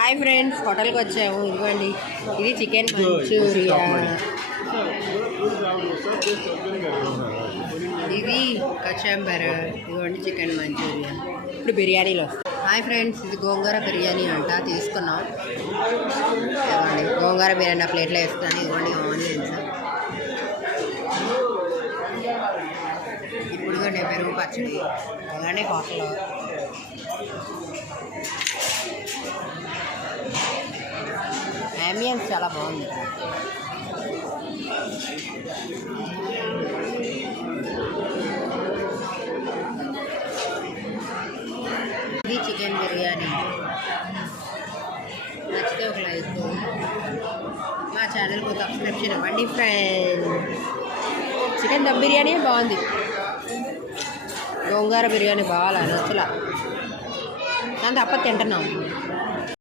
Hi friends, హోటల్కి వచ్చాము. ఇదిగోండి, ఇది చికెన్ మంచూరియా, ఇది కచంబర్, ఇదిగోండి చికెన్ మంచూరియా. ఇప్పుడు బిర్యానీలో. హాయ్ ఫ్రెండ్స్, ఇది గోంగూర బిర్యానీ అంట, తీసుకున్నాం. ఇదిగోండి గోంగూర బిర్యానీ ఆ ప్లేట్లో వేస్తున్నాను. ఇదిగోండి ఆనియన్స్, ఇప్పుడుగోండి పెరుగు పచ్చడి, ఇదిగోండి హోటల్లో. అంబియన్స్ చాలా బాగుంది. ఇది చికెన్ బిర్యానీ. నచ్చితే ఒక లైక్, మా ఛానల్కి సబ్స్క్రిప్షన్ ఇవ్వండి ఫ్రెండ్స్. చికెన్ దమ్ బిర్యానీ బాగుంది, గోంగూర బిర్యానీ బాగా నచ్చలా, దాని తప్ప తింటున్నాం.